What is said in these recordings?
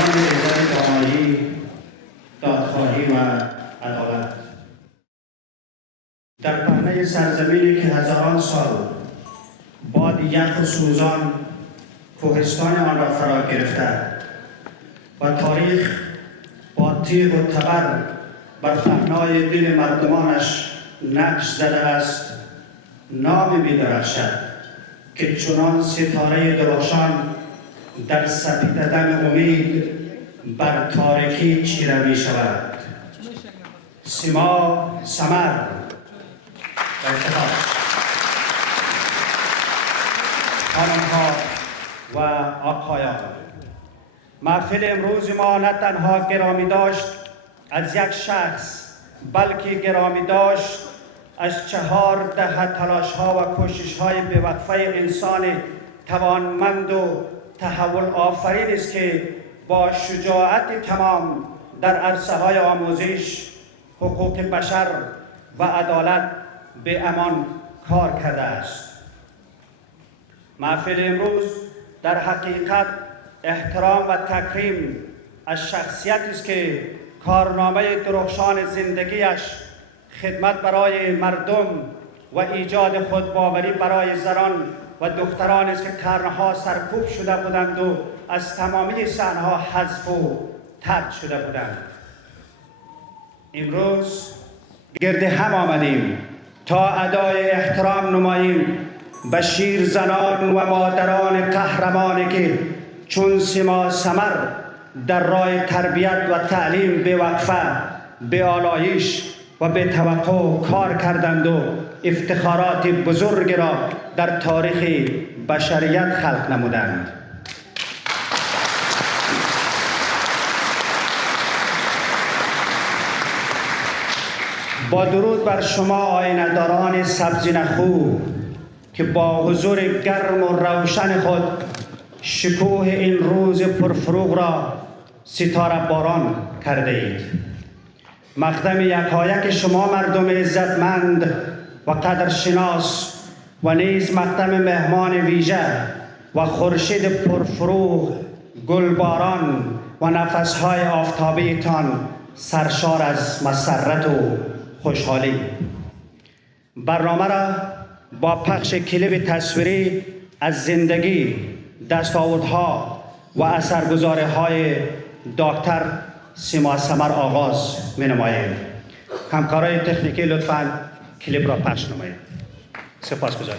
عنوان عزت جامعه، دادخواهی و عدالت. در پهنه سرزمینی که هزاران سال باد یخ و سوزان کوهستان آن را فرا گرفته و تاریخ با تیغ و تبر بر پهنای دل مردمانش نقش زده است، نامی می‌درخشد که چنان ستاره درخشان در سپیددم امید بر تاریکی چیره می شود. سیما، سمر و اتفاق خانم‌ها و آقایان، محفل امروز ما نه تنها گرامی داشت از یک شخص، بلکه گرامی داشت از 4 دهه تلاش‌ها و کوشش‌های بی‌وقفه انسان توانمند و تحول آفرین است که با شجاعت تمام در عرصه‌های آموزش، حقوق بشر و عدالت به امان کار کرده است. محفل امروز در حقیقت احترام و تکریم از شخصیتی است که کارنامه درخشان زندگیش خدمت برای مردم و ایجاد خودباوری برای زنان و دختران است که قرنها سرکوب شده بودند و از تمامی صحنه‌ها حذف و طرد شده بودند. امروز گرد هم آمدیم تا ادای احترام نماییم به شیر زنان و مادران قهرمانی که چون سیما سمر در راه تربیت و تعلیم به وقفه، به آلایش و به توقع کار کردند و افتخارات بزرگ را در تاریخ بشریت خلق نمودند. با درود بر شما آینه‌داران سبزی نخو که با حضور گرم و روشن خود شکوه این روز پرفروغ را ستاره باران کرده اید. مقدم یکایک شما مردم عزتمند و قدرشناس و نیز مقدم مهمان ویژه و خورشید پرفروغ، گلباران و نفسهای آفتابیتان سرشار از مسرت و خوشحالی. برنامه را با پخش کلیپ تصویری از زندگی، دستاوردها و اثرگذاری‌های داکتر سیما سمر آغاز می‌نماییم. همکارای تکنیکی لطفاً کلیپ را پخش نمایید. سپاسگزارم.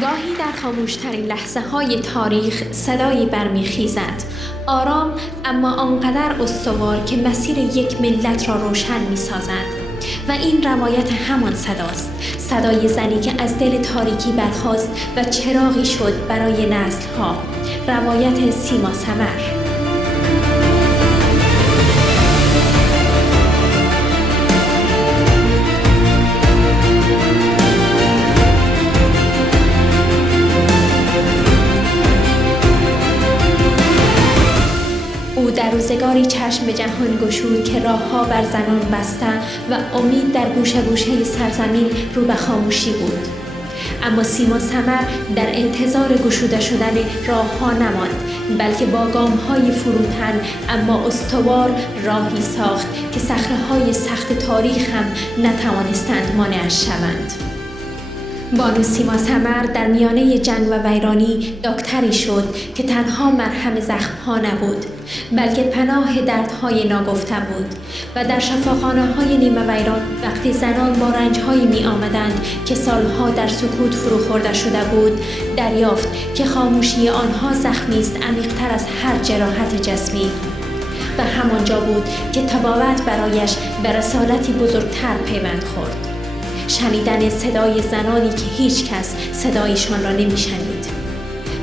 گاهی در خاموشترین لحظه های تاریخ صدایی برمیخیزد، آرام اما آنقدر استوار که مسیر یک ملت را روشن می‌سازد. و این روایت همان صداست، صدای زنی که از دل تاریکی برخاست و چراغی شد برای نسل‌ها. روایت سیما سمر. در روزگاری چشم به جهان گشود که راه‌ها بر زنان بسته و امید در گوشه گوشه سرزمین رو به خاموشی بود. اما سیما سمر در انتظار گشوده شدن راه‌ها نماند، بلکه با گام‌های فروتن اما استوار راهی ساخت که صخره‌های سخت تاریخ هم نتوانستند مانعش شوند. بانو سیما سمر در میانه جنگ و ویرانی داکتری شد که تنها مرهم زخم‌ها نبود، بلکه پناه دردهای ناگفته بود و در شفاخانه‌های نیمه ویران وقتی زنان با رنج‌هایی می آمدند که سالها در سکوت فرو خورده شده بود، دریافت که خاموشی آنها زخمی است عمیق‌تر از هر جراحت جسمی. و همانجا بود که تباوت برایش به رسالتی بزرگتر پیوند خورد: شنیدن صدای زنانی که هیچ کس صدایشان را نمی‌شنید.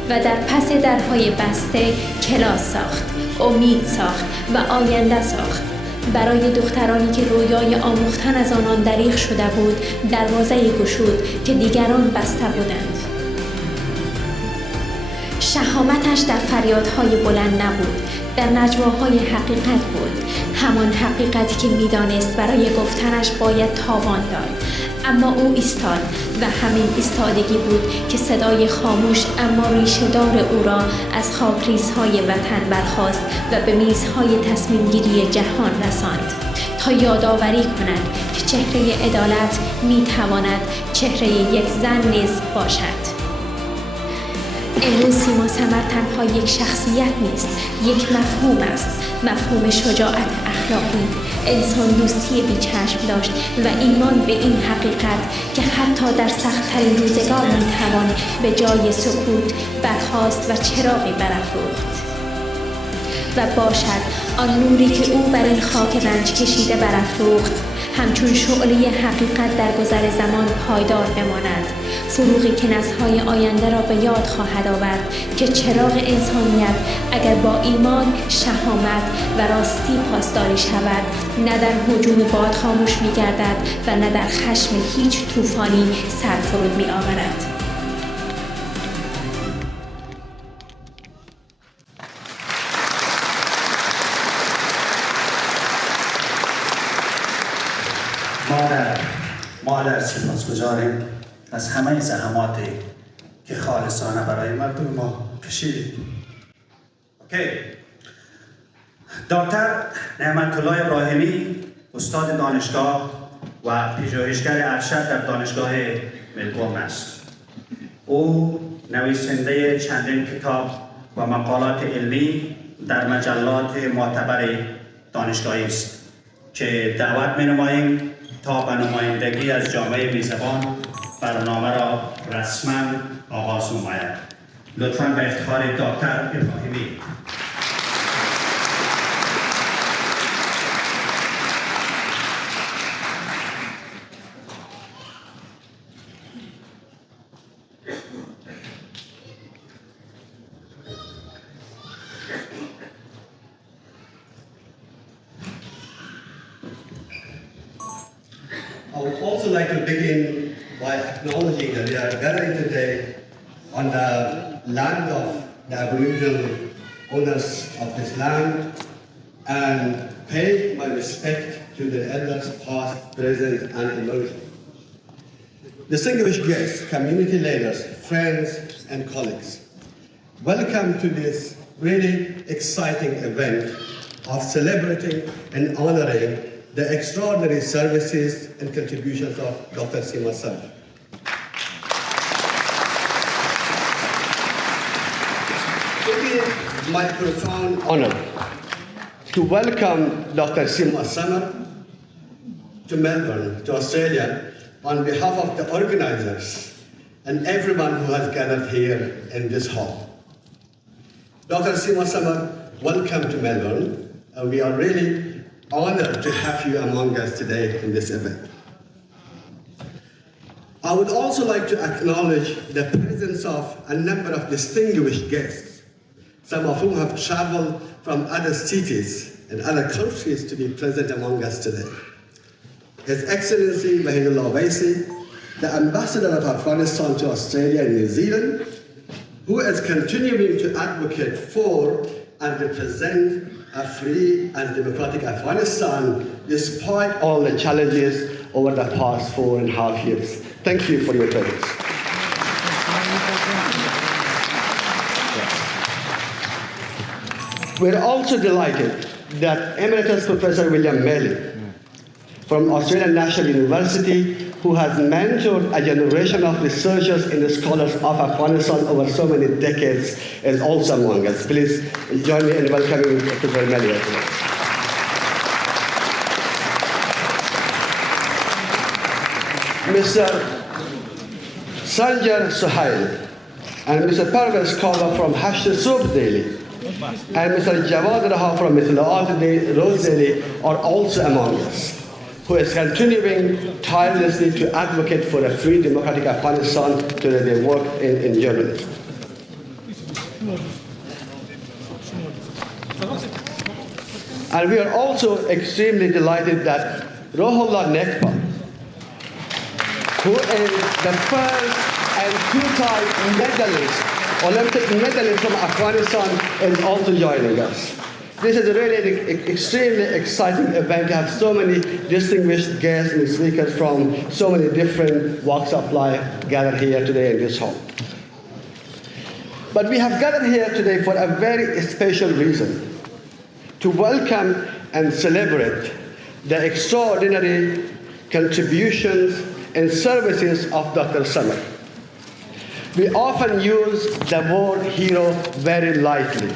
و در پس درهای بسته کلاس ساخت، امید ساخت و آینده ساخت. برای دخترانی که رویای آموختن از آنان دریغ شده بود، دروازه گشود که دیگران بسته بودند. شهامتش در فریادهای بلند نبود، در نجواهای حقیقت بود، همان حقیقتی که می‌دانست برای گفتنش باید تاوان داد اما او ایستاد و همین ایستادگی بود که صدای خاموش اما ریشه‌دار او را از خاکریزهای وطن برخاست و به میزهای تصمیم گیری جهان رساند تا یادآوری کند که چهره عدالت میتواند چهره یک زن نیز باشد. امروز سیما سمر تنها یک شخصیت نیست، یک مفهوم است، مفهوم شجاعت اخلاقی، انسان دوستی بیچشم داشت و ایمان به این حقیقت که حتی در سخت‌ترین روزگار میتوان به جای سکوت برخاست و چراغی برافروخت. و باشد آن نوری که او بر این خاک رنج کشیده برافروخت همچون شعله حقیقت در گذر زمان پایدار بماند، فروغی که نسل‌های آینده را به یاد خواهد آورد که چراغ انسانیت اگر با ایمان، شهامت و راستی پاسداری شود، نه در هجوم باد خاموش می‌گردد و نه در خشم هیچ طوفانی سرفرود می‌آورد. ما در سپاسگزاریم از همه زحماتی که خالصانه برای مردم ما کشیدید. اوکی. داکتر نعمت الله ابراهیمی استاد دانشگاه و پژوهشگر ارشد در دانشگاه ملبورن است. او نویسنده چندین کتاب و مقالات علمی در مجلات معتبر دانشگاهی است که دعوت می‌نماییم تا به نمایندگی از جامعه میزبان برنامه را رسما آغاز نماید. لطفاً به افتخار داکتر ابراهیمی. I would also like to begin by acknowledging that we are gathering today on the land of the Aboriginal owners of this land and pay my respect to the elders past, present, and emerging. Distinguished guests, community leaders, friends, and colleagues, welcome to this really exciting event of celebrating and honoring the extraordinary services and contributions of Dr. Sima. It is my profound honor to welcome Dr. Sima to Melbourne, to Australia, on behalf of the organizers and everyone who has gathered here in this hall. Dr. Sima, welcome to Melbourne, and we are really honored to have you among us today in this event. I would also like to acknowledge the presence of a number of distinguished guests, some of whom have traveled from other cities and other countries to be present among us today. His Excellency Mahidullah Waisi, the Ambassador of Afghanistan to Australia and New Zealand, who is continuing to advocate for and represent a free and democratic Afghanistan despite all the challenges over the past 4.5 years. Thank you for your presence. We're also delighted that Emeritus Professor William Maley from Australian National University, who has mentored a generation of researchers and scholars of Afghanistan over so many decades, is also among us. Please join me in welcoming Professor Maley. Mr. Sanjar Suhail and Mr. Parvez Kawa from Hashd Sob Delhi and Mr. Jawad Raha from Mithlaat Rose Delhi are also among us, who is continuing tirelessly to advocate for a free democratic Afghanistan to their work in journalism. And we are also extremely delighted that Rohullah Nekpa, who is the first and two-time medalist, Olympic medalist from Afghanistan, is also joining us. This is really an extremely exciting event to have so many distinguished guests and speakers from so many different walks of life gathered here today in this hall. But we have gathered here today for a very special reason, to welcome and celebrate the extraordinary contributions and services of Dr. Samar. We often use the word hero very lightly.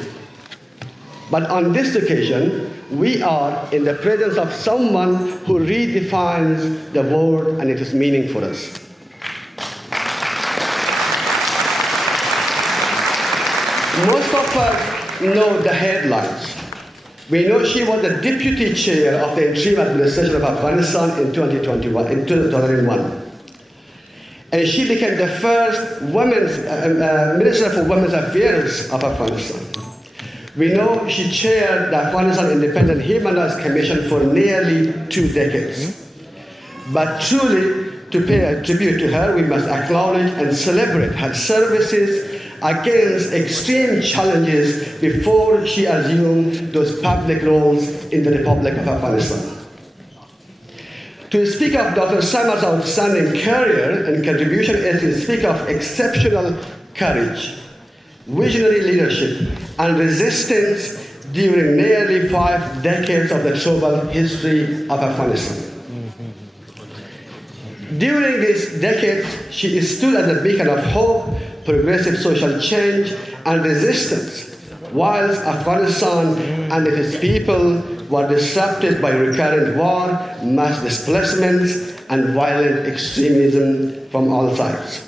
But on this occasion, we are in the presence of someone who redefines the word and its meaning for us. Most of us know the headlines. We know she was the deputy chair of the interim administration of Afghanistan in 2001. And she became the first Minister for Women's Affairs of Afghanistan. We know she chaired the Afghanistan Independent Human Rights Commission for nearly 2 decades. But truly, to pay a tribute to her, we must acknowledge and celebrate her services against extreme challenges before she assumed those public roles in the Republic of Afghanistan. To speak of Dr. Samar's outstanding career and contribution is to speak of exceptional courage, visionary leadership, and resistance during nearly 5 decades of the troubled history of Afghanistan. During these decades, she stood as a beacon of hope, progressive social change, and resistance, whilst Afghanistan and its people were disrupted by recurrent war, mass displacements, and violent extremism from all sides.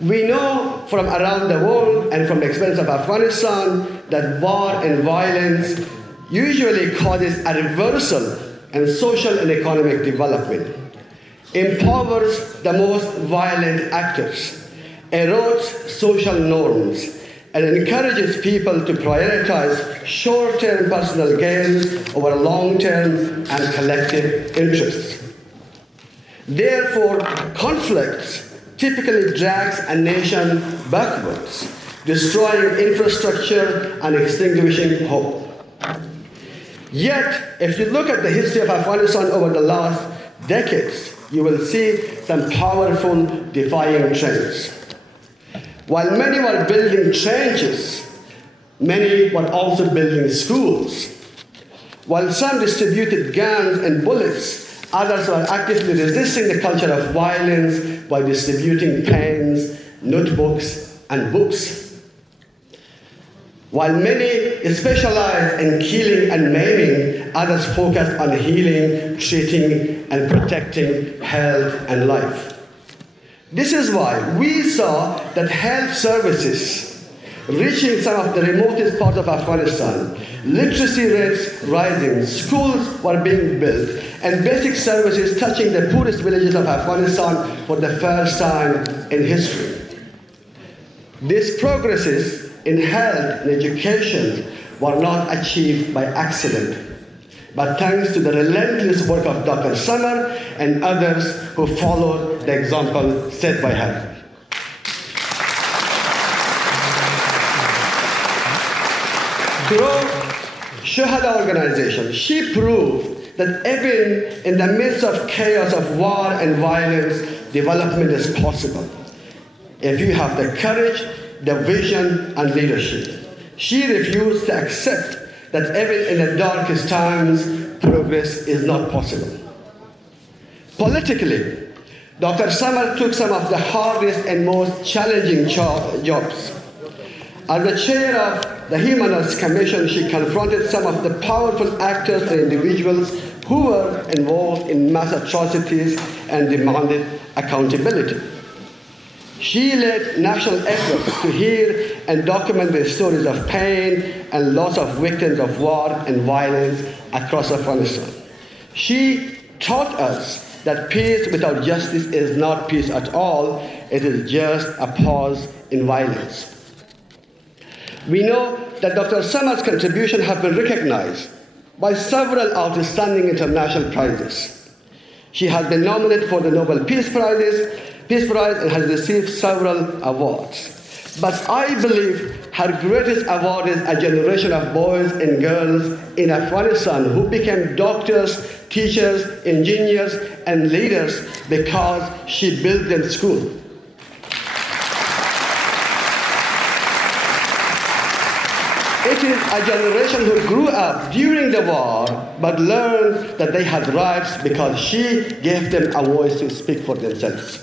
We know from around the world and from the experience of Afghanistan that war and violence usually causes a reversal in social and economic development, empowers the most violent actors, erodes social norms, and encourages people to prioritize short-term personal gains over long-term and collective interests. Therefore, conflicts typically drags a nation backwards, destroying infrastructure and extinguishing hope. Yet, if you look at the history of Afghanistan over the last decades, you will see some powerful defying trends. While many were building trenches, many were also building schools. While some distributed guns and bullets, others were actively resisting the culture of violence by distributing pens, notebooks, and books. While many specialized in killing and maiming, others focused on healing, treating, and protecting health and life. This is why we saw that health services reaching some of the remotest parts of Afghanistan, literacy rates rising, schools were being built, and basic services touching the poorest villages of Afghanistan for the first time in history. These progresses in health and education were not achieved by accident, but thanks to the relentless work of Dr. Samar and others who followed the example set by her. Through Shuhada organization, she proved that even in the midst of chaos of war and violence, development is possible if you have the courage, the vision, and leadership. She refused to accept that even in the darkest times, progress is not possible. Politically, Dr. Samar took some of the hardest and most challenging jobs. As the chair of the Human Rights Commission, she confronted some of the powerful actors and individuals who were involved in mass atrocities and demanded accountability. She led national efforts to hear and document the stories of pain and loss of victims of war and violence across Afghanistan. She taught us that peace without justice is not peace at all, it is just a pause in violence. We know that Dr. Samar's contribution has been recognized by several outstanding international prizes. She has been nominated for the Nobel Peace Prize and has received several awards. But I believe her greatest award is a generation of boys and girls in Afghanistan who became doctors, teachers, engineers, and leaders because she built them school. It is a generation who grew up during the war but learned that they had rights because she gave them a voice to speak for themselves.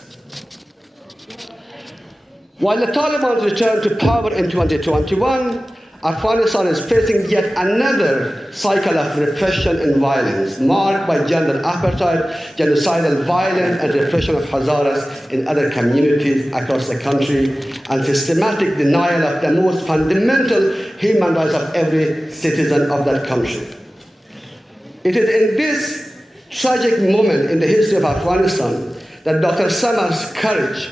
While the Taliban returned to power in 2021, Afghanistan is facing yet another cycle of repression and violence, marked by gender apartheid, genocidal violence, and repression of Hazaras in other communities across the country, and systematic denial of the most fundamental human rights of every citizen of that country. It is in this tragic moment in the history of Afghanistan that Dr. Samar's courage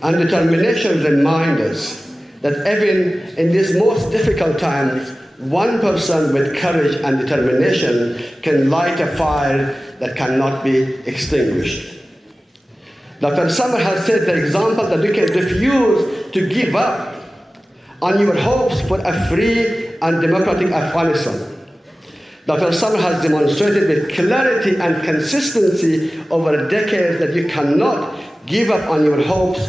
and determination remind us that even in these most difficult times, one person with courage and determination can light a fire that cannot be extinguished. Dr. Samar has set the example that we can refuse to give up on your hopes for a free and democratic Afghanistan. Dr. Samar has demonstrated with clarity and consistency over decades that you cannot give up on your hopes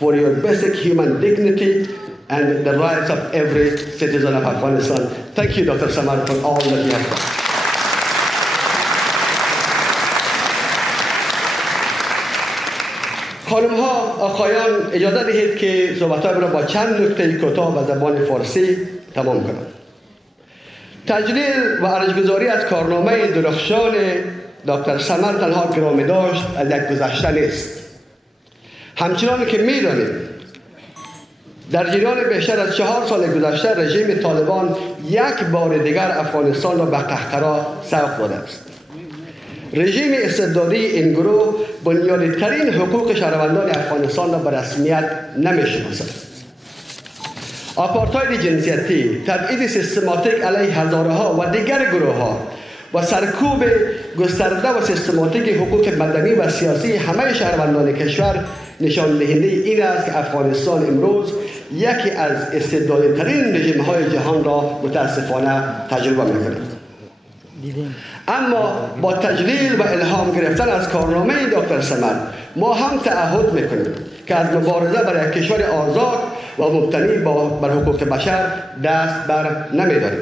for your basic human dignity and the rights of every citizen of Afghanistan. Thank you, Dr. Samar, for all that you have done. خانم‌ها، آقایان، اجازه دهید که صحبت‌هایم را با چند نکته کوتاه به زبان فارسی تمام کنم. تجلیل و ارزش‌گذاری از کارنامه درخشان دکتر سمر تنها گرامی داشت از یک گذشته نیست. همچنان که می‌دانید در جریان بیشتر از 4 سال گذشته رژیم طالبان یک بار دیگر افغانستان را به قهقرا سوق داده است. رژیم استبدادی این گروه بنیادی‌ترین حقوق شهروندان افغانستان را به رسمیت نمی‌شناسد. آپارتاید جنسیتی، تبعید سیستماتیک علیه هزاره‌ها و دیگر گروه‌ها و سرکوب گسترده و سیستماتیک حقوق مدنی و سیاسی همه شهروندان کشور نشان دهنده این است که افغانستان امروز یکی از استبدادی‌ترین رژیم‌های جهان را متاسفانه تجربه می‌کند. اما با تجلیل و الهام گرفتن از کارنامه دکتر سمر ما هم تعهد می‌کنیم که از مبارزه برای کشور آزاد و مبتنی بر حقوق بشر دست بر نمی‌داریم.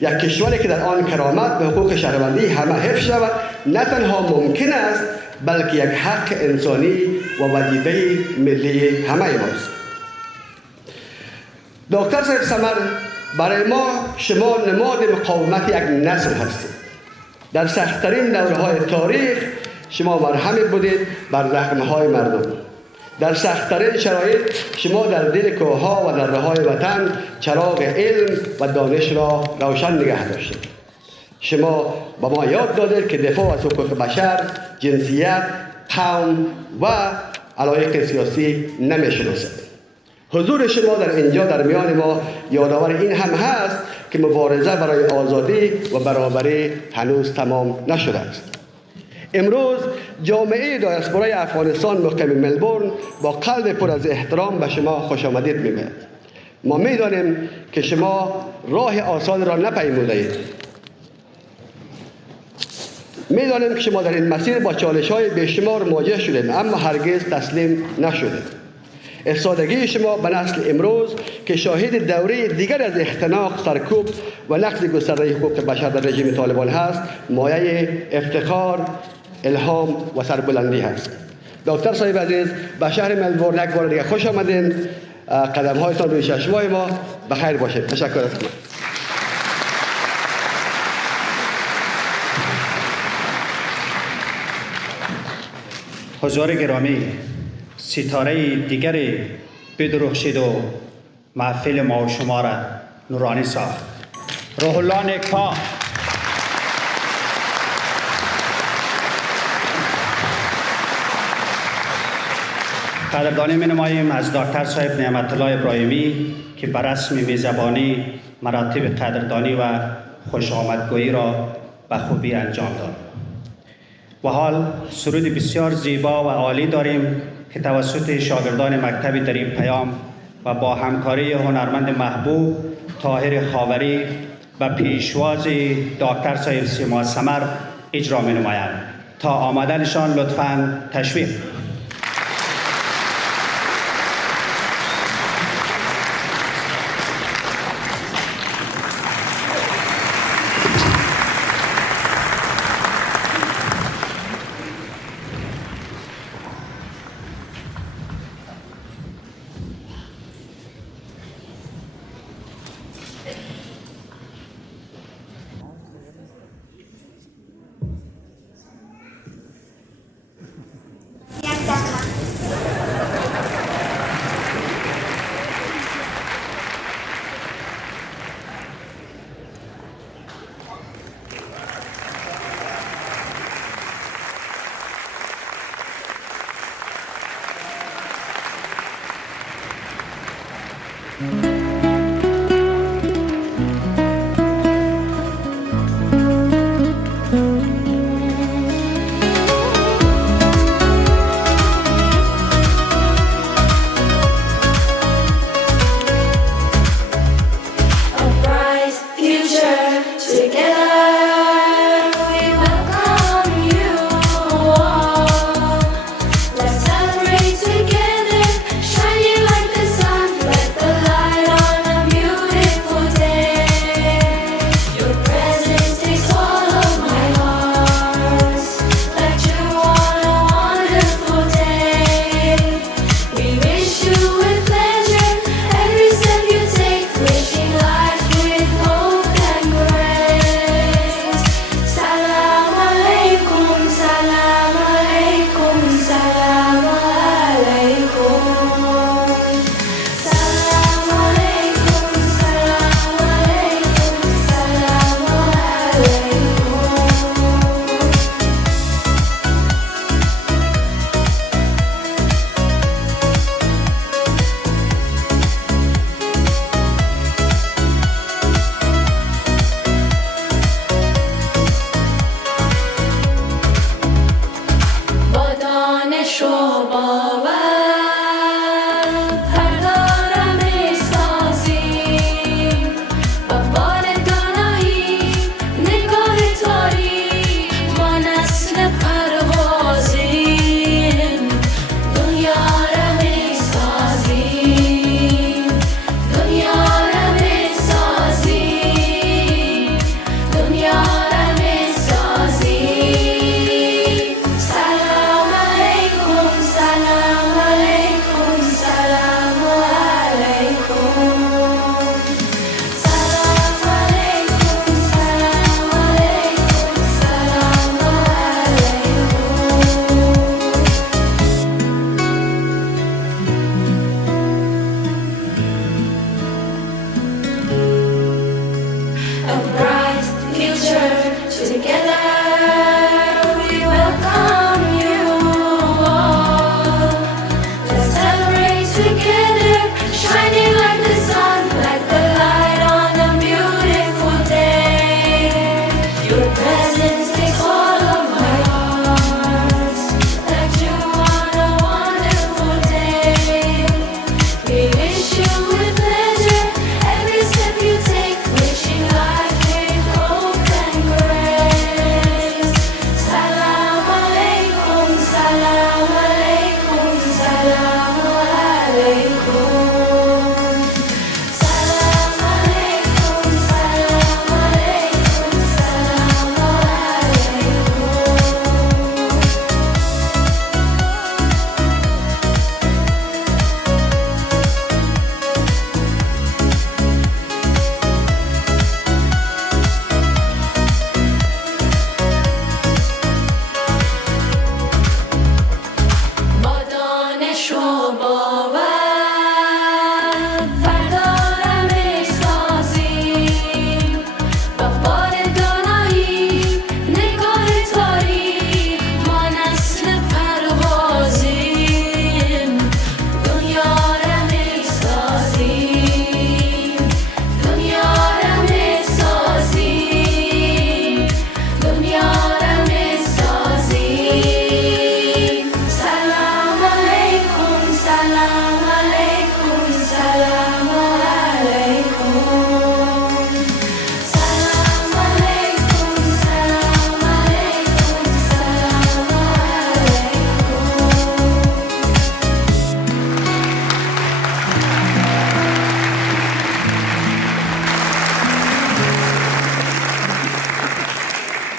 یک کشوری که در آن کرامت و حقوق شهروندی همه حفظ شود نه تنها ممکن است بلکه یک حق انسانی و وظیفه ملی همه ماست. دکتر صاحب سمر، برای ما شما نماد مقاومت یک نسل هستید. در سخت‌ترین دوره‌های تاریخ شما مرهم بودید بر زخم‌های مردم. در سخت‌ترین شرایط شما در دل کوه‌ها و دره‌های وطن چراغ علم و دانش را روشن نگه داشتید. شما به ما یاد دادید که دفاع از حقوق بشر، جنسیت، قوم و علایق سیاسی نمی‌شناسد. حضور شما در اینجا در میان ما یادآور این هم هست که مبارزه برای آزادی و برابری هنوز تمام نشده است. امروز جامعه دیاسپورای افغانستان مقیم ملبورن با قلب پر از احترام به شما خوش آمدید می‌گوید. ما می‌دانیم که شما راه آسان را نپیمودید. می‌دانیم که شما در این مسیر با چالش‌های بیشمار مواجه شدید اما هرگز تسلیم نشدید. ایستادگی شما به نسل امروز که شاهد دوره دیگر از اختناق، سرکوب و نقض گسترده حقوق بشر در رژیم طالبان هست، مایه افتخار، الهام و سربلندی هست. دکتر صاحب عزیز، به شهر ملبورن یک بار دیگر خوش آمدین. قدم‌هایتان روی چشمای ما بخیر باشید. تشکر از شما. حضار گرامی، ستاره دیگری بدرخشید و محفل ما و شما را نورانی ساخت. روح الله نیکا. قدردانی می‌نماییم از داکتر صاحب نعمت الله ابراهیمی که بر رسم میزبانی مراتب قدردانی و خوش آمدگویی را به خوبی انجام داد. و حال سرود بسیار زیبا و عالی داریم که توسط شاگردان مکتب در این پیام و با همکاری هنرمند محبوب طاهر خاوری و پیشواز داکتر صاحب سیما سمر اجرا می نمایند. تا آمدنشان لطفاً تشویق.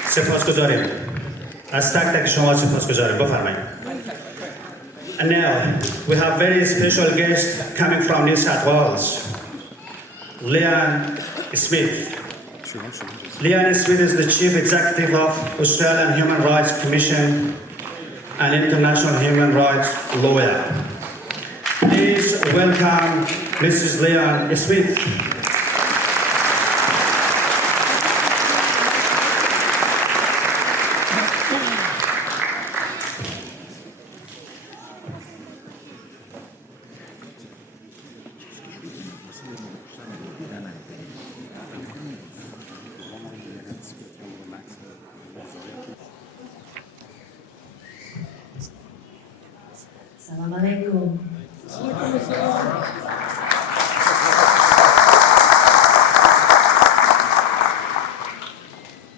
سپاسگزاریم. از تک تک شما سپاسگزاریم. بفرمایید. And now we have very special guest coming from New South Wales, Leanne Smith. Leanne Smith is the Chief Executive of Australian Human Rights Commission and International Human Rights Lawyer. Please welcome Mrs. Leanne Smith.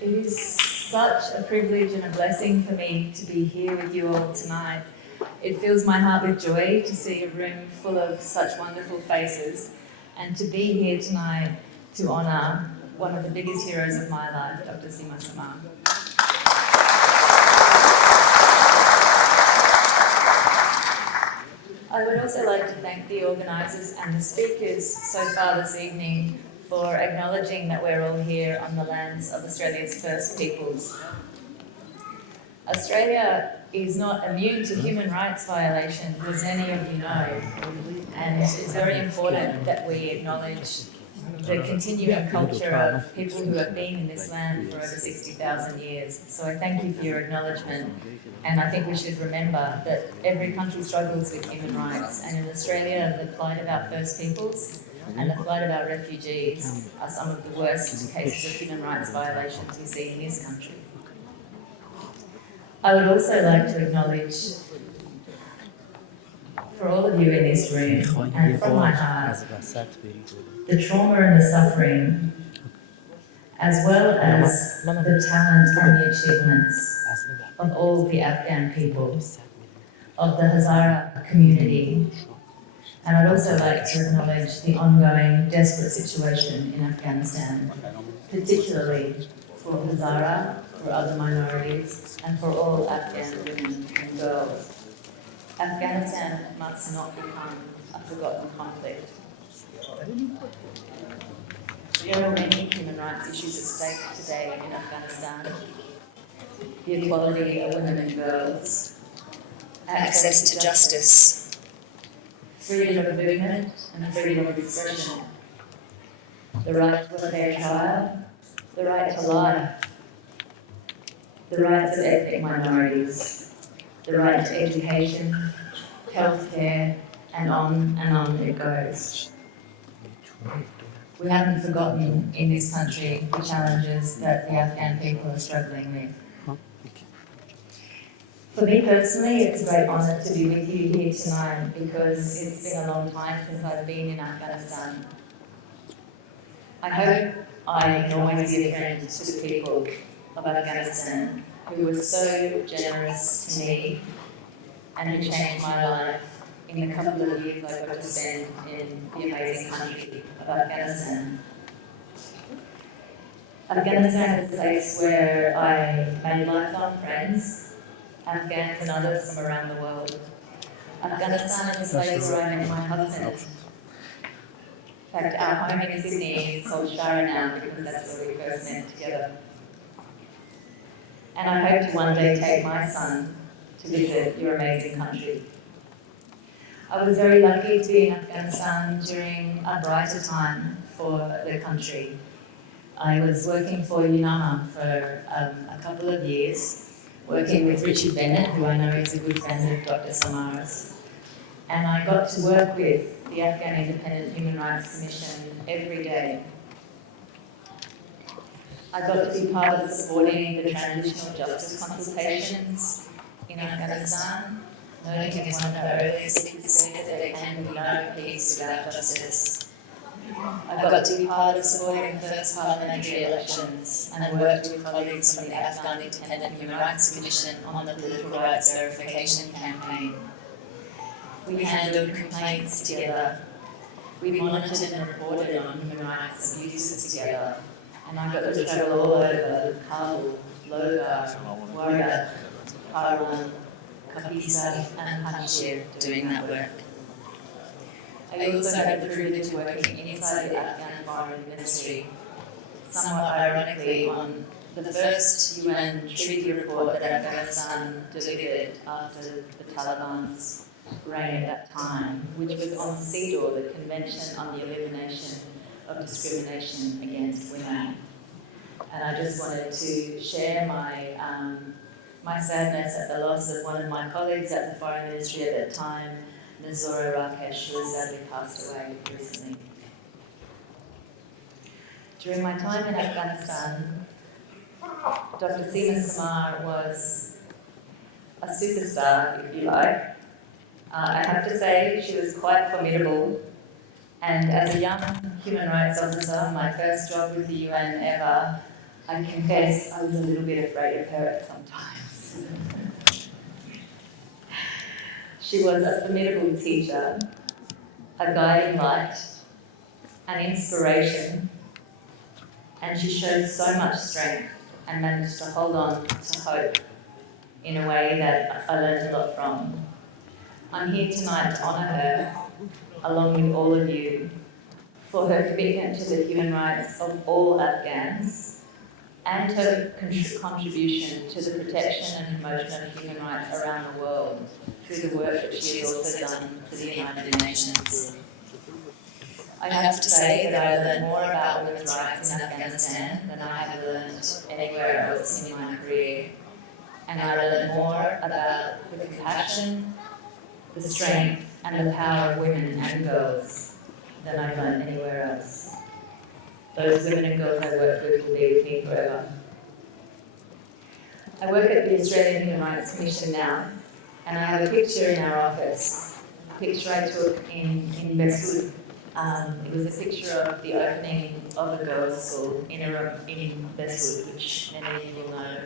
It is such a privilege and a blessing for me to be here with you all tonight. It fills my heart with joy to see a room full of such wonderful faces and to be here tonight to honour one of the biggest heroes of my life, Dr. Sima Samar. I would also like to thank the organisers and the speakers so far this evening for acknowledging that we're all here on the lands of Australia's First Peoples. Australia is not immune to human rights violations, as many of you know, and it's very important that we acknowledge the continuing culture of people who have been in this land for over 60,000 years. So I thank you for your acknowledgement, and I think we should remember that every country struggles with human rights, and in Australia the plight of our First Peoples and the plight of our refugees are some of the worst cases of human rights violations we see in this country. I would also like to acknowledge, for all of you in this room and from my heart, the trauma and the suffering, as well as the talent and the achievements of all the Afghan people, of the Hezare community. And I'd also like to acknowledge the ongoing desperate situation in Afghanistan, particularly for Hezare, for other minorities, and for all Afghan women and girls. Afghanistan must not become a forgotten conflict. There are many human rights issues at stake today in Afghanistan. The equality of women and girls, access to justice, freedom of movement and freedom of expression, the right to a fair trial, the right to life, the rights of ethnic minorities, the right to education, healthcare, and on it goes. We haven't forgotten in this country the challenges that the Afghan people are struggling with. For me personally, it's a great honour to be with you here tonight because it's been a long time since I've been in Afghanistan. I hope I can always be a friend to the people of Afghanistan who were so generous to me and who changed my life in the couple of years I got to spend in the amazing country of Afghanistan. Afghanistan is a place where I made lifelong friends, Afghans and others from around the world. Afghanistan is a place where I met my husband. In fact, our home in Sydney is called Shara now because that's where we first met together. And I hope to one day take my son to visit your amazing country. I was very lucky to be in Afghanistan during a brighter time for the country. I was working for UNAMA for a couple of years, working with Richard Bennett, who I know is a good friend of Dr. Samar's. And I got to work with the Afghan Independent Human Rights Commission every day. I got to be part of supporting the transitional justice consultations in Afghanistan, noting as one of the earliest speakers said that there can be no peace without justice. I got to be part of supporting the first parliamentary elections and worked with colleagues from the Afghan Independent Human Rights Commission on the political rights verification campaign. We handled complaints together. We monitored and reported on human rights abuses together. And I got to travel all over Kabul, Logar, Warga, Parwan, Kapisa and Panjshir doing that work. I also had the privilege of working inside the Afghan Foreign Ministry, somewhat ironically on the first UN treaty report that Afghanistan delivered after the Taliban's reign at that time, which was on CEDAW, the Convention on the Elimination of Discrimination Against Women. And I just wanted to share my my sadness at the loss of one of my colleagues at the Foreign Ministry at that time, Nazora Rakesh, who sadly passed away recently. During my time in Afghanistan, Dr. Samar was a superstar, if you like. I have to say she was quite formidable, and as a young human rights officer, my first job with the UN ever, I confess I was a little bit afraid of her at some times. She was a formidable teacher, a guiding light, an inspiration, and she showed so much strength and managed to hold on to hope in a way that I learned a lot from. I'm here tonight to honour her, along with all of you, for her commitment to the human rights of all Afghans and her contribution to the protection and promotion of human rights around the world through the work that she has also done for the United Nations. I have to say that I learned more about women's rights in Afghanistan than I have learned anywhere else in my career. And I learned more about the compassion, the strength and the power of women and girls than I've learned anywhere else. Those women and girls I work with will be with me forever. I work at the Australian Human Rights Commission now, and I have a picture in our office, a picture I took in Beswood. It was a picture of the opening of a girls' school in Beswood, which many of you will know.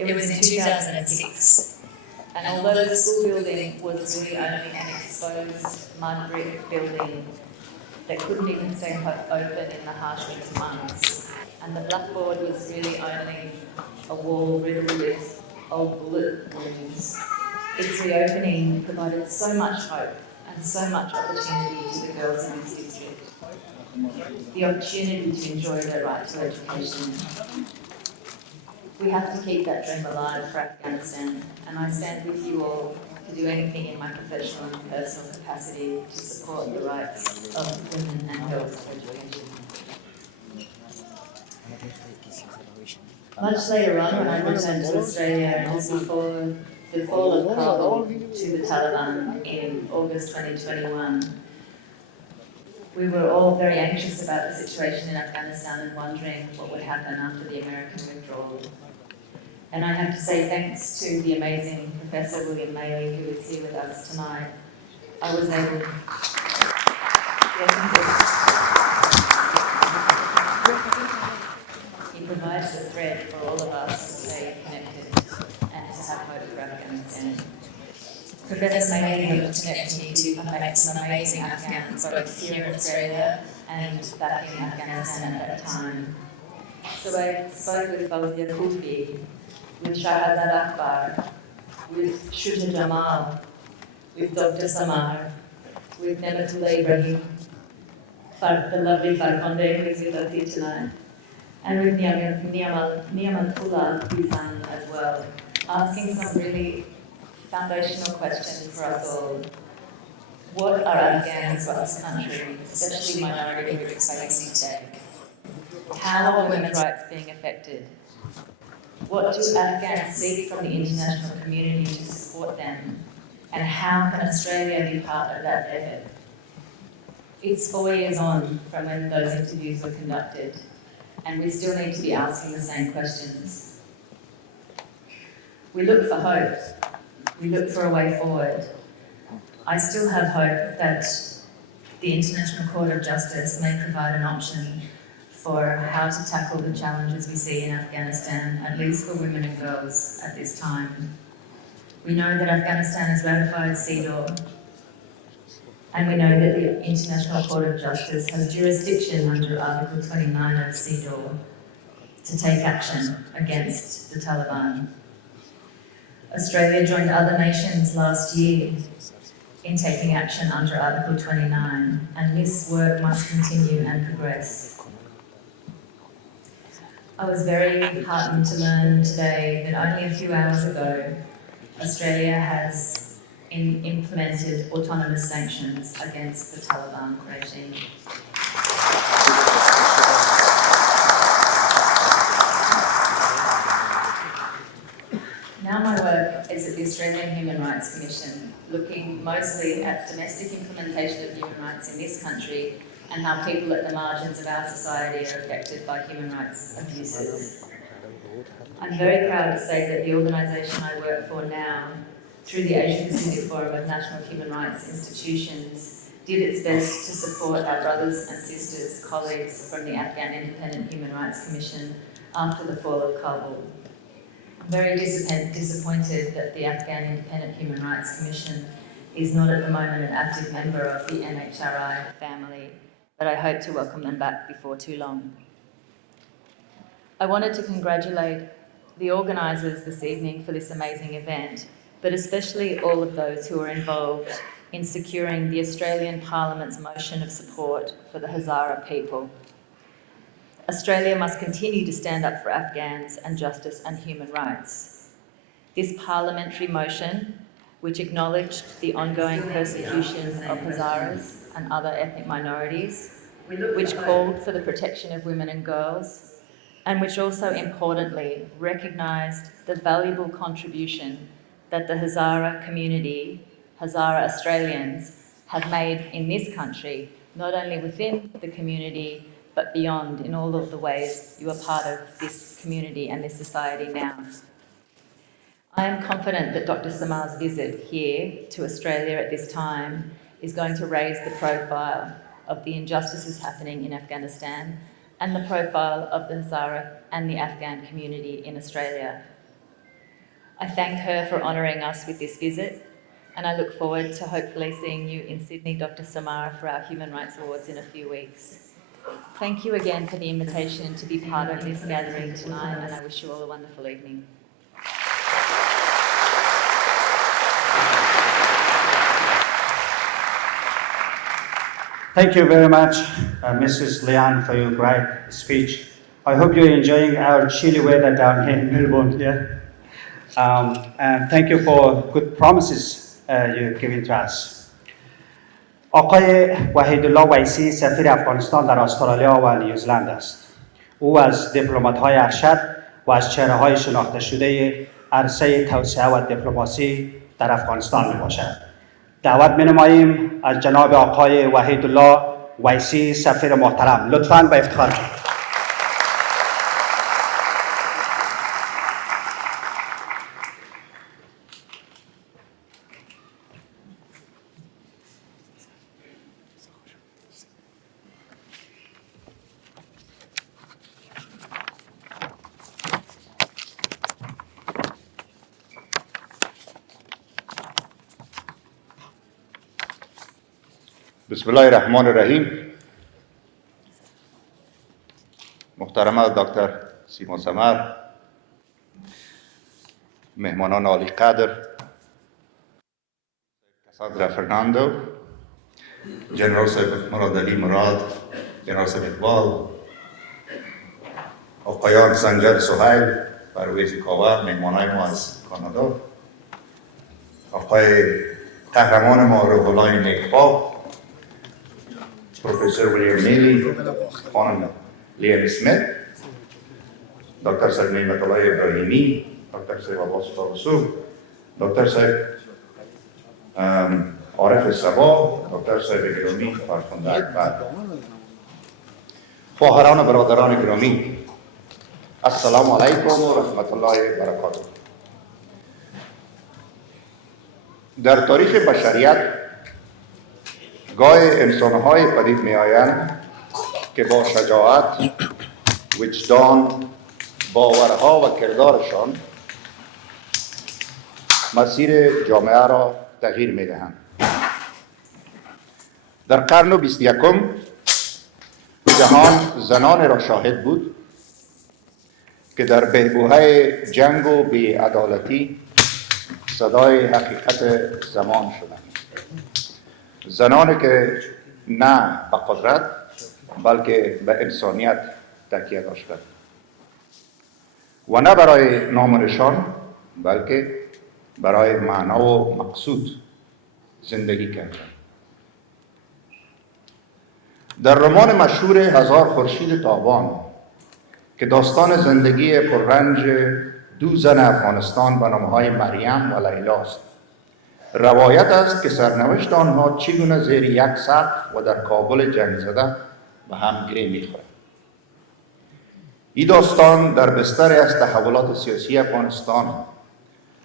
It was in 2006, and although the school building was really only an exposed mud brick building that couldn't even stay open in the harsh winter months, and the blackboard was really only a wall riddled with old bullet wounds, its reopening provided so much hope and so much opportunity to the girls in this district. The opportunity to enjoy their right to education. We have to keep that dream alive for Afghanistan, and I stand with you all to do anything in my professional and personal capacity to support the rights of women and girls to education. Much later on, when I returned to Australia just before the fall of Kabul to the Taliban in August 2021, we were all very anxious about the situation in Afghanistan and wondering what would happen after the American withdrawal. And I have to say thanks to the amazing Professor William Maley, who is here with us tonight, I was able He provides the thread for all of us to stay connected and to have hope for Afghanistan. Professor Maley helped connect me to make some amazing Afghans, both here in Australia and back in Afghanistan at that time. So I spoke with Fawzia Kufi, with Shahzad Akbar, with Shuja Jamal, with Dr. Samar, with Nematullah Ibrahim, the lovely Farkonde who is with us here tonight, and with Niamatullah Bizan as well, asking some really foundational questions for us all. What are Afghans across this country, especially minority groups, facing today? How are women's rights being affected? What do Afghans seek from the international community to support them? And how can Australia be part of that effort? It's 4 years on from when those interviews were conducted, and we still need to be asking the same questions. We look for hope. We look for a way forward. I still have hope that the International Court of Justice may provide an option for how to tackle the challenges we see in Afghanistan, at least for women and girls at this time. We know that Afghanistan has ratified CEDAW, and we know that the International Court of Justice has jurisdiction under Article 29 of CEDAW to take action against the Taliban. Australia joined other nations last year in taking action under Article 29, and this work must continue and progress. I was very heartened to learn today that only a few hours ago, Australia has implemented autonomous sanctions against the Taliban regime. Now my work is at the Australian Human Rights Commission, looking mostly at domestic implementation of human rights in this country and how people at the margins of our society are affected by human rights abuses. I'm very proud to say that the organisation I work for now, through the Asia Pacific Forum of National Human Rights Institutions, did its best to support our brothers and sisters, colleagues from the Afghan Independent Human Rights Commission after the fall of Kabul. I'm very disappointed that the Afghan Independent Human Rights Commission is not at the moment an active member of the NHRI family, but I hope to welcome them back before too long. I wanted to congratulate the organisers this evening for this amazing event, but especially all of those who are involved in securing the Australian Parliament's motion of support for the Hezare people. Australia must continue to stand up for Afghans and justice and human rights. This parliamentary motion, which acknowledged the ongoing persecution of Hazaras and other ethnic minorities, which called for the protection of women and girls, and which also importantly recognised the valuable contribution that the Hazara community, Hazara Australians, have made in this country, not only within the community, but beyond in all of the ways you are part of this community and this society now. I am confident that Dr. Samar's visit here to Australia at this time is going to raise the profile of the injustices happening in Afghanistan and the profile of the Hazara and the Afghan community in Australia. I thank her for honouring us with this visit, and I look forward to hopefully seeing you in Sydney, Dr. Samar, for our Human Rights Awards in a few weeks. Thank you again for the invitation to be part of this gathering tonight, and I wish you all a wonderful evening. Thank you very much, Mrs. Leanne, for your great speech. I hope you're enjoying our chilly weather down here in Melbourne. Yeah? And thank you for good promises you've given to us. آقای وحیدالله ویسی سفیر افغانستان در استرالیا و نیوزلند است. او از دیپلمات‌های ارشد و از چهره‌های شناخته شده عرصه توسعه و دیپلماسی در افغانستان میباشد. دعوت می‌نماییم از جناب آقای وحیدالله ویسی سفیر محترم لطفاً به افتخار کنید. بسم الله الرحمن الرحیم. محترمه داکتر سیما سمر، مهمانان عالی قدر، کسادر فرناندو، جنرال صاحب مراد علی مراد، جنرال صاحب اقبال، آقایان سنجر سهیل، پرویز کاور، مهمانای ما از کانادا، آقای قهرمان ما روح الله نیکپا، پروفسور ویلیام نیلی، خانم لیان اسمیت، دکتر صاحب نعمت الله ابراهیمی، دکتر صاحب عباس فارسو، دکتر صاحب عارف صبا، دکتر صاحب گرامی فرخنده اکبر، خواهران و برادران گرامی، السلام علیکم و رحمت الله و برکاته. در تاریخ بشریت گاه انسان‌های پدید می‌آیند که با شجاعت، وجدان، باورها و کردارشان مسیر جامعه را تغییر می‌دهند. در قرن 21 جهان زنان را شاهد بود که در بحبوحه جنگ و بی‌عدالتی صدای حقیقت زمان شدند. زنانی که نه به قدرت بلکه به انسانیت تکیه داشتند و نه برای نام و نشان بلکه برای معنا و مقصود زندگی کردند. در رمان مشهور هزار خورشید تابان که داستان زندگی پررنج دو زن افغانستان به نامهای مریم و لیلا است، روایت است که سرنوشت آنها چگونه زیر یک سقف و در کابل جنگ زده به هم گره می‌خورد. این داستان در بستر از تحولات سیاسی افغانستان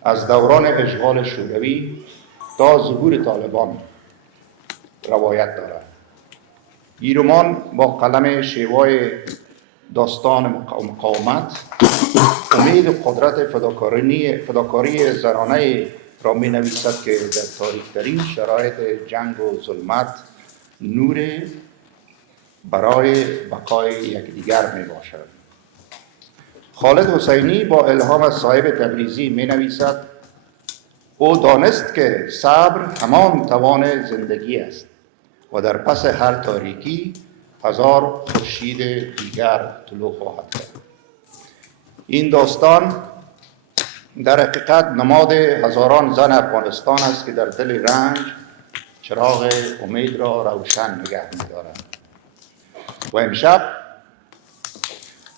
از دوران اشغال شوروی تا ظهور طالبان روایت دارد. این رمان با قلم شیوای داستان مقاومت امید و قدرت فداکاری زنانه را می نویسد که در تاریک‌ترین شرایط جنگ و ظلمت نور برای بقای یکدیگر می باشد. خالد حسینی با الهام از صاحب تبریزی می نویسد او دانست که صبر همان توان زندگی است و در پس هر تاریکی هزار خورشید دیگر طلوع خواهد کرد. این داستان در حقیقت نماد هزاران زن افغانستان است که در دل رنج چراغ امید را روشن نگه می‌دارند. و امشب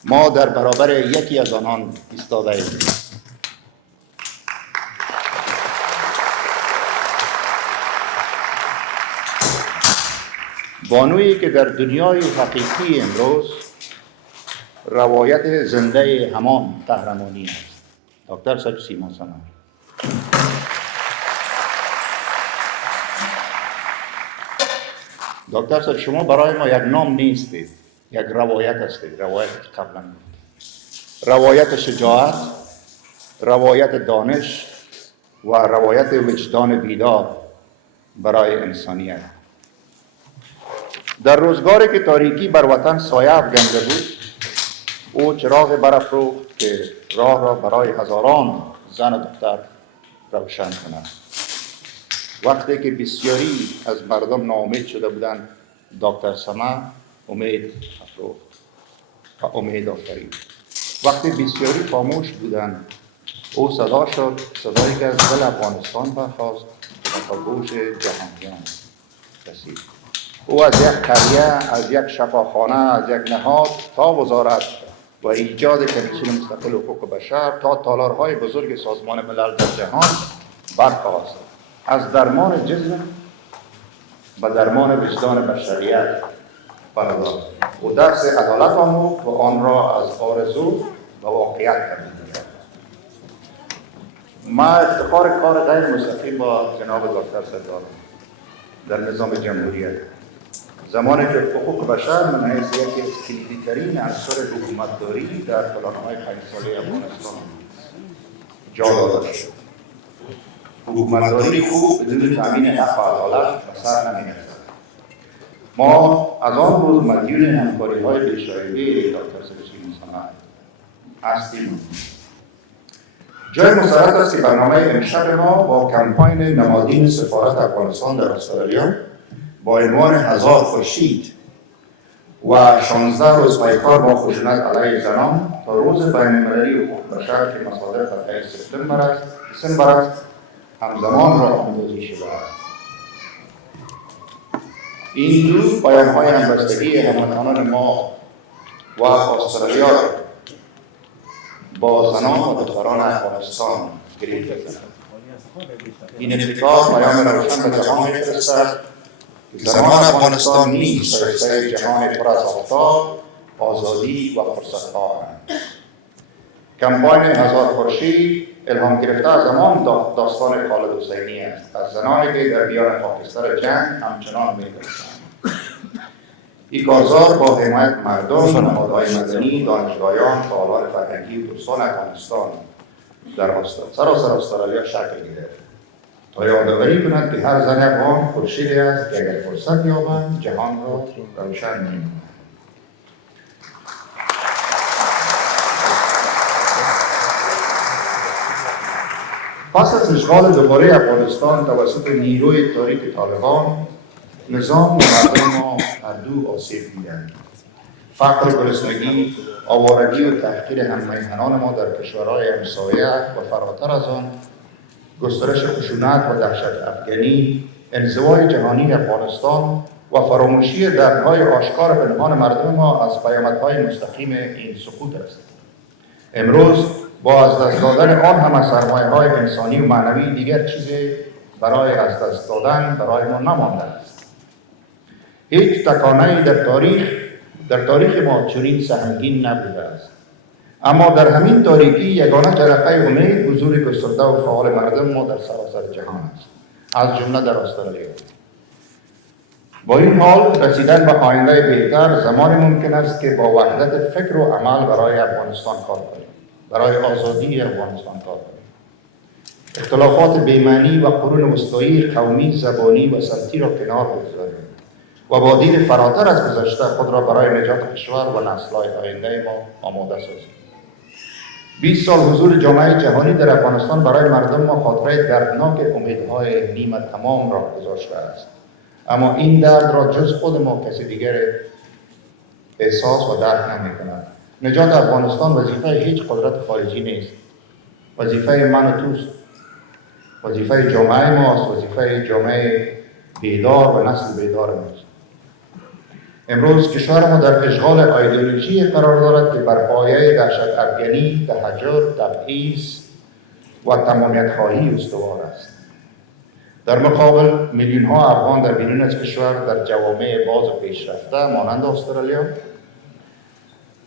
ما در برابر یکی از آنان ایستاده ایم. بانویی که در دنیای حقیقی امروز روایت زنده همان قهرمانی است. داکتر صاحب سیما سمر. دکتر صاحب شما برای ما یک نام نیستید، یک روایت هستید. روایت قبلا روایت شجاعت، روایت دانش و روایت وجدان بیدار برای انسانیت. در روزگاری که تاریکی بر وطن سایه افکنده بود، او چراغ برافروخت که راه را برای هزاران زن و دختر روشن کند. وقتی که بسیاری از مردم ناامید شده بودند، داکتر سما امید افروخت و امید آفرید. وقتی بسیاری خاموش بودند، او صدا شد، صدایی که از دل افغانستان برخاست و تا گوش جهانیان رسید. او از یک قریه، از یک شفاخانه، از یک نهاد تا وزارت و ایجاد کمیسیون مستقل حقوق بشر تا تالارهای بزرگ سازمان ملل در جهان برخاست. از درمان جسم و درمان وجدان بشریت برداشت. او درس عدالت آموخت و آن را از آرزو و واقعیت تبدیل کرد. ما افتخار کار غیر مستقیم با جناب داکتر دارم در نظام جمهوریت. زمانی که حقوق بشر من حیث یکی از کلیدی‌ترین عنصر حکومتداری در پلان‌های 5 ساله افغانستان جا داده شد. حکومتداری خوب بدون تامین حق و عدالت به سر نمی‌رسد. ما از آن روز مدیون همکاری‌های بی‌شایبه داکتر سیما هستیم. جای مسرت است که برنامه امشب ما با کمپاین نمادین سفارت افغانستان در استرالیا با عنوان هزار خورشید و 16 روز پیکار با خشونت علیه زنان تا روز بین‌المللی حقوق بشر که مصادف در 8 دسامبر است همزمان راه اندازی شده است. این دو پیام‌های همبستگی هموطنان ما و استرالیا با زنان و دختران افغانستان گرفته است. این ابتکار پیام روشن به جهان می‌فرستد که زنان افغانستان نیز شایسته جهان پر از آفتاب، آزادی و فرصت‌هااند. کمپاین هزار خورشید الهام گرفته از همان داستان خالد حسینی است، از زنانی که در میان خاکستر جنگ همچنان می‌درخشند. این کارزار با حمایت مردم، نهادهای مدنی، دانشجویان، فعالان فرهنگی و دوستان افغانستان در سراسر استرالیا شکل گرفت تا یادآوری کند که هر زن افغان خورشیدی است که اگر فرصت یابند جهان را روشن می‌کند. پس از اشغال دوباره افغانستان توسط نیروی تاریک طالبان، نظام و مردم ما هر دو آسیب دیدند. فقر، گرسنگی، آوارگی و تحقیر هم‌میهنان ما در کشورهای همسایه و فراتر از آن، گسترش خشونت و دهشت افغانی، انزوای جهانی افغانستان و فراموشی دردهای آشکار پنهان مردم ما از پیامدهای مستقیم این سقوط است. امروز با از دست دادن آن همه سرمایه‌های انسانی و معنوی دیگر چیزی برای از دست دادن برای ما نمانده است. هیچ تکانه‌ای در تاریخ ما چنین سهمگین نبوده است. اما در همین تاریکی یگانه جرقه امید حضور گسترده و فعال مردم ما در سراسر جهان است، از جمله در استرالیا. با این حال رسیدن به آینده بهتر زمانی ممکن است که با وحدت فکر و عمل برای افغانستان کار کنیم، برای آزادی افغانستان کار کنیم. اختلافات بی‌معنی و قرون وسطایی قومی، زبانی و سمتی را کنار بگذاریم و با دید فراتر از گذشته خود را برای نجات کشور و نسل‌های آینده ما آماده سازیم. 20 سال حضور جامعه جهانی در افغانستان برای مردم ما خاطره دردناک امیدهای نیمه تمام را گذاشته است. اما این درد را جز خود ما کسی دیگر احساس و درک نمی‌کند. نجات افغانستان وظیفه هیچ قدرت خارجی نیست. وظیفه من و توست. وظیفه جامعه ماست، وظیفه جامعه بیدار و نسل بیدار ماست. امروز کشور ما در اشغال ایدئولوژی قرار دارد که بر پایه دهشت افغانی، تحجر، تبعیض و تمامیت خواهی استوار است. در مقابل میلیون‌ها افغان در بیرون از کشور در جوامع باز و پیشرفته مانند استرالیا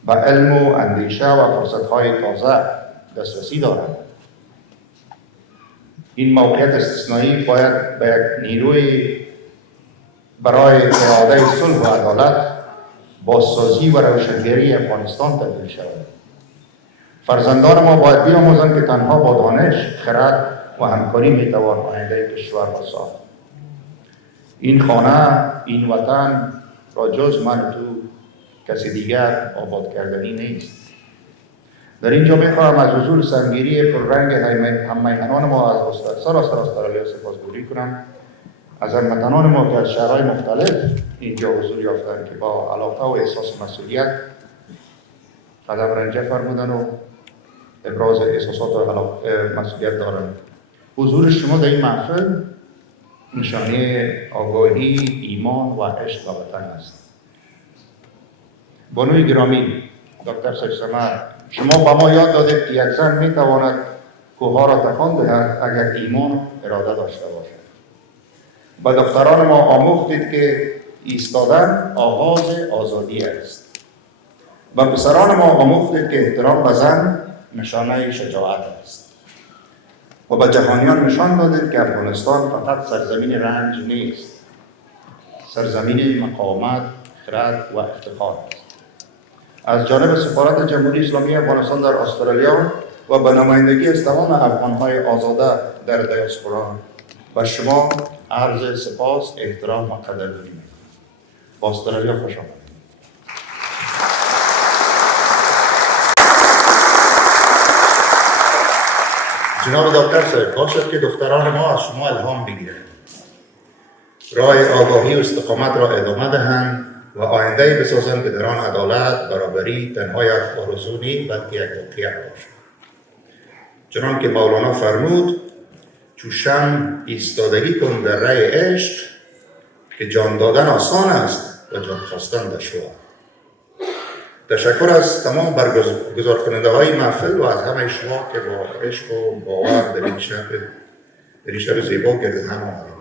به علم و اندیشه و فرصت‌های تازه دسترسی دارند. این موقعیت استثنایی باید به یک نیروی برای اراده صلح و عدالت، بازسازی و روشنگری افغانستان تبدیل شود. فرزندان ما باید بیاموزند که تنها با دانش، خرد و همکاری میتوان آینده کشور را ساخت. این خانه، این وطن را جز من و تو کسی دیگر آباد کردنی نیست. در اینجا میخواهم از حضور سمگیری پررنگ هم‌میهنان ما از سراسر استرالیا سپاسگزاری کنم. از هموطنان ما که از شهرهای مختلف اینجا حضور یافتند که با علاقه و احساس مسئولیت قدم رنجه فرمودن و ابراز احساسات و مسئولیت دارند. حضور شما در این محفل نشانه آگاهی، ایمان و عشق به وطن است. بانوی گرامی، داکتر سمر، شما به ما یاد دادید که یک زن میتواند کوهها را تکان دهد اگر ایمان اراده داشته باشد. به دختران ما آموختید که ایستادن آغاز آزادی است. به پسران ما آموختید که احترام به زن نشانه شجاعت است. و به جهانیان نشان دادید که افغانستان فقط سرزمین رنج نیست، سرزمین مقاومت، خرد و افتخار است. از جانب سفارت جمهوری اسلامی افغانستان در استرالیا و به نمایندگی از تمام افغانهای آزاده در دیاسپورا و شما عرض سپاس، احترام و قدردانی می‌کنم. با استرالیا خوش آمدید. جناب داکتر صاحب، باشد که دختران ما از شما الهام بگیرند، راه آگاهی و استقامت را ادامه دهند و آینده‌ای بسازند که در آن عدالت، برابری تنها یک آرزو نیست بلکه یک واقعیت باشد. چنان که مولانا فرمود: چو شمع ایستادگی کن در راه عشق، که جان دادن آسان است و جان خواستن دشوار. تشکر از تمام برگزار کننده های محفل و از همه شما که با عشق و باور در این شب زیبا گرد هم آمدید.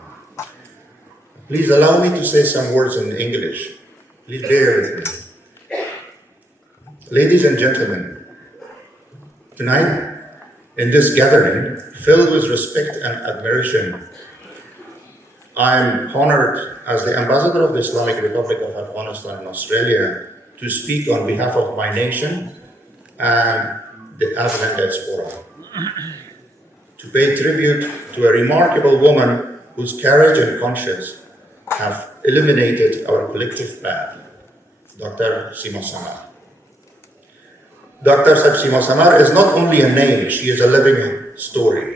Please allow me to say some words in English. Please bear with me. Ladies and gentlemen, tonight in this gathering filled with respect and admiration, I am honored as the Ambassador of the Islamic Republic of Afghanistan in Australia to speak on behalf of my nation and the Afghan diaspora, to pay tribute to a remarkable woman whose courage and conscience have illuminated our collective path, Dr. Sima Samar. Dr. Sima Samar is not only a name, she is a living story,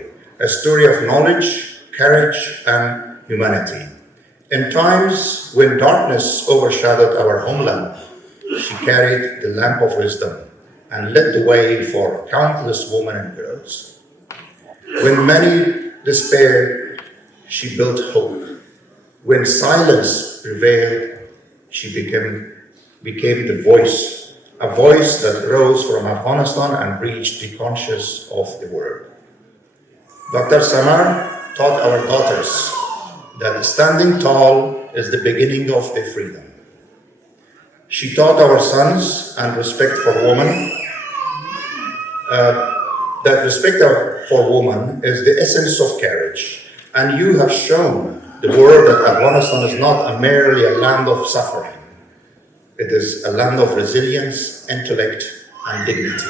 a story of knowledge, courage, and humanity. In times when darkness overshadowed our homeland, she carried the lamp of wisdom and led the way for countless women and girls. When many despaired, she built hope. When silence prevailed, she became the voice, a voice that rose from Afghanistan and reached the conscience of the world. Dr. Samar taught our daughters that standing tall is the beginning of their freedom. She taught our sons and respect for women, that respect for women is the essence of courage. And you have shown the world that Afghanistan is not merely a land of suffering. It is a land of resilience, intellect, and dignity.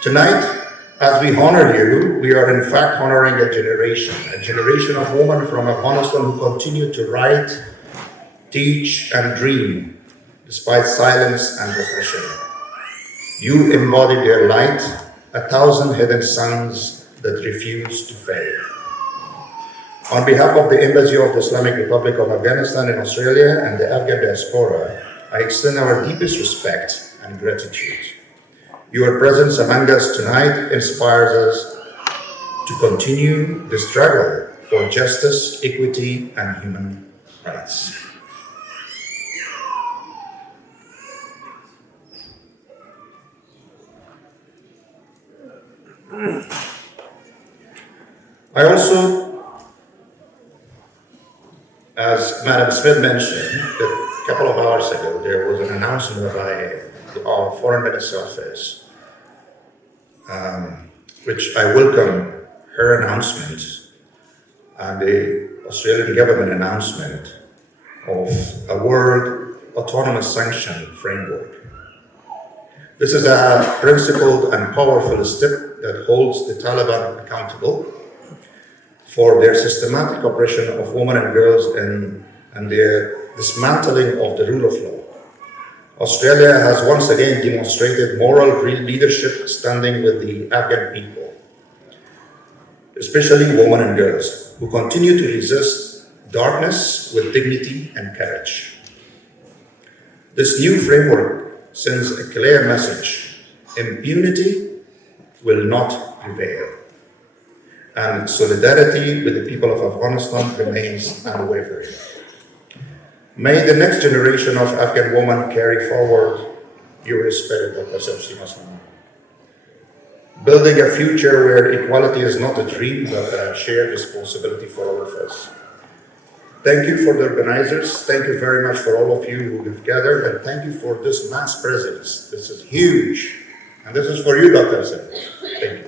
Tonight, as we honor you, we are in fact honoring a generation of women from Afghanistan who continue to write, teach, and dream despite silence and repression. You embody their light, 1,000 hidden suns that refuse to fade. On behalf of the Embassy of the Islamic Republic of Afghanistan in Australia and the Afghan diaspora, I extend our deepest respect and gratitude. Your presence among us tonight inspires us to continue the struggle for justice, equity, and human rights. I also, as Madam Smith mentioned, a couple of hours ago, there was an announcement by our Foreign Minister's Office, which I welcome her announcement and the Australian government announcement of a world autonomous sanction framework. This is a principled and powerful step that holds the Taliban accountable for their systematic oppression of women and girls and their dismantling of the rule of law. Australia has once again demonstrated moral leadership standing with the Afghan people, especially women and girls, who continue to resist darkness with dignity and courage. This new framework sends a clear message: impunity will not prevail, and solidarity with the people of Afghanistan remains unwavering. May the next generation of Afghan women carry forward your spirit, Dr. Sima, building a future where equality is not a dream but a shared responsibility for all of us. Thank you for the organizers. Thank you very much for all of you who have gathered, and thank you for this mass presence. This is huge, and this is for you, Dr. Sima. Thank you.